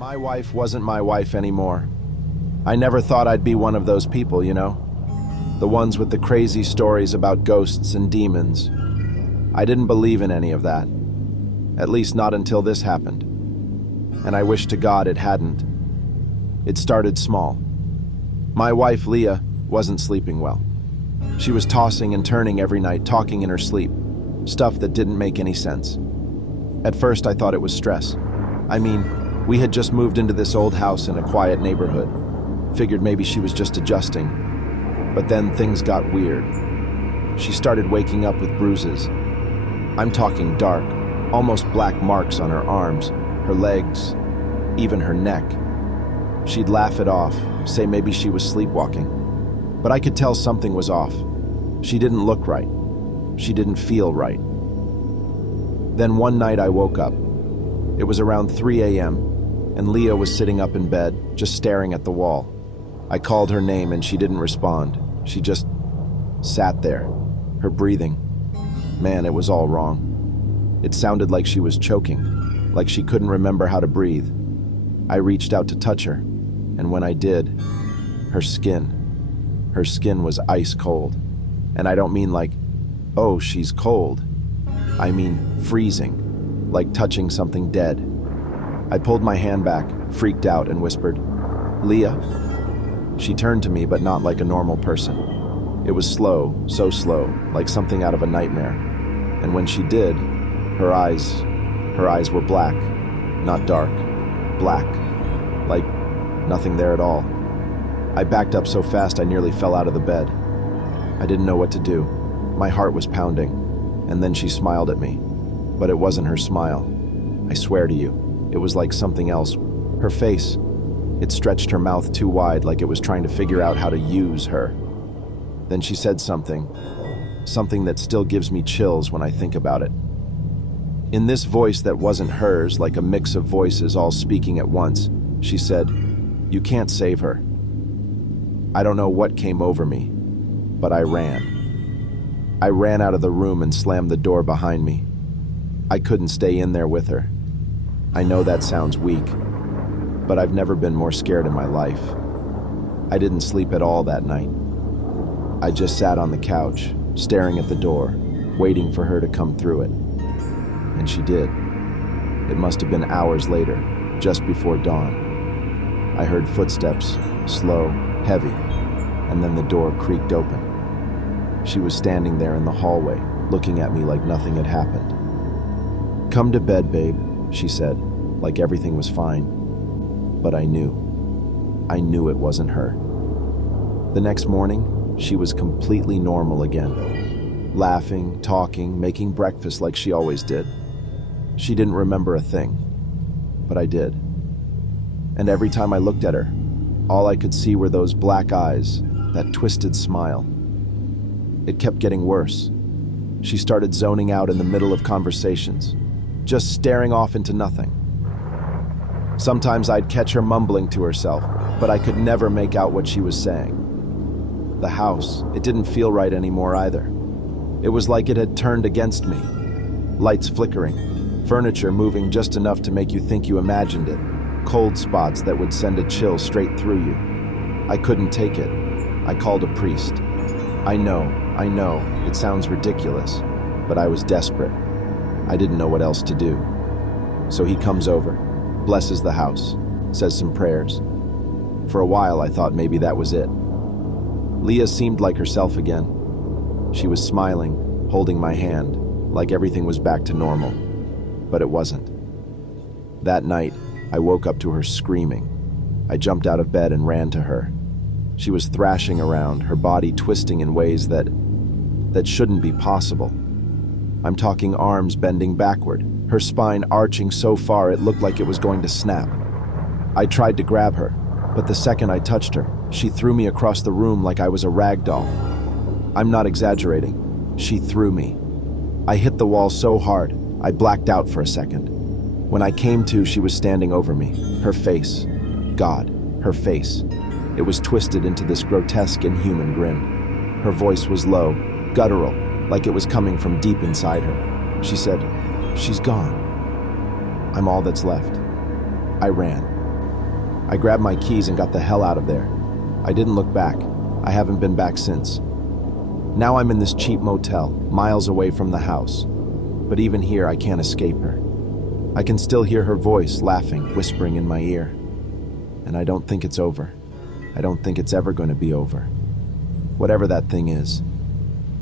My wife wasn't my wife anymore. I never thought I'd be one of those people, you know? The ones with the crazy stories about ghosts and demons. I didn't believe in any of that. At least not until this happened. And I wish to God it hadn't. It started small. My wife, Leah, wasn't sleeping well. She was tossing and turning every night, talking in her sleep. Stuff that didn't make any sense. At first, I thought it was stress. I mean, we had just moved into this old house in a quiet neighborhood. Figured maybe she was just adjusting. But then things got weird. She started waking up with bruises. I'm talking dark, almost black marks on her arms, her legs, even her neck. She'd laugh it off, say maybe she was sleepwalking. But I could tell something was off. She didn't look right. She didn't feel right. Then one night I woke up. It was around 3 a.m., and Leah was sitting up in bed, just staring at the wall. I called her name and she didn't respond. She just sat there, her breathing. Man, it was all wrong. It sounded like she was choking, like she couldn't remember how to breathe. I reached out to touch her, and when I did, her skin was ice cold. And I don't mean like, oh, she's cold. I mean freezing, like touching something dead. I pulled my hand back, freaked out, and whispered, "Leah?" She turned to me, but not like a normal person. It was slow, so slow, like something out of a nightmare. And when she did, her eyes were black, not dark, black, like nothing there at all. I backed up so fast I nearly fell out of the bed. I didn't know what to do. My heart was pounding, and then she smiled at me. But it wasn't her smile. I swear to you, it was like something else. Her face, it stretched her mouth too wide, like it was trying to figure out how to use her. Then she said something that still gives me chills when I think about it. In this voice that wasn't hers, like a mix of voices all speaking at once, she said, "You can't save her." I don't know what came over me, but I ran. I ran out of the room and slammed the door behind me. I couldn't stay in there with her. I know that sounds weak, but I've never been more scared in my life. I didn't sleep at all that night. I just sat on the couch, staring at the door, waiting for her to come through it. And she did. It must have been hours later, just before dawn. I heard footsteps, slow, heavy, and then the door creaked open. She was standing there in the hallway, looking at me like nothing had happened. "Come to bed, babe," she said, like everything was fine. But I knew it wasn't her. The next morning, she was completely normal again. Laughing, talking, making breakfast like she always did. She didn't remember a thing, but I did. And every time I looked at her, all I could see were those black eyes, that twisted smile. It kept getting worse. She started zoning out in the middle of conversations, just staring off into nothing. Sometimes I'd catch her mumbling to herself, but I could never make out what she was saying. The house, it didn't feel right anymore either. It was like it had turned against me. Lights flickering, furniture moving just enough to make you think you imagined it, cold spots that would send a chill straight through you. I couldn't take it. I called a priest. I know, it sounds ridiculous, but I was desperate. I didn't know what else to do. So he comes over, blesses the house, says some prayers. For a while I thought maybe that was it. Leah seemed like herself again. She was smiling, holding my hand, like everything was back to normal. But it wasn't. That night, I woke up to her screaming. I jumped out of bed and ran to her. She was thrashing around, her body twisting in ways that shouldn't be possible. I'm talking arms bending backward, her spine arching so far it looked like it was going to snap. I tried to grab her, but the second I touched her, she threw me across the room like I was a rag doll. I'm not exaggerating. She threw me. I hit the wall so hard, I blacked out for a second. When I came to, she was standing over me, her face. God, her face. It was twisted into this grotesque, inhuman grin. Her voice was low, guttural, like it was coming from deep inside her. She said, "She's gone. I'm all that's left." I ran. I grabbed my keys and got the hell out of there. I didn't look back. I haven't been back since. Now I'm in this cheap motel, miles away from the house. But even here, I can't escape her. I can still hear her voice, laughing, whispering in my ear. And I don't think it's over. I don't think it's ever going to be over. Whatever that thing is,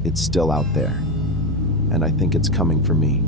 it's still out there. And I think it's coming for me.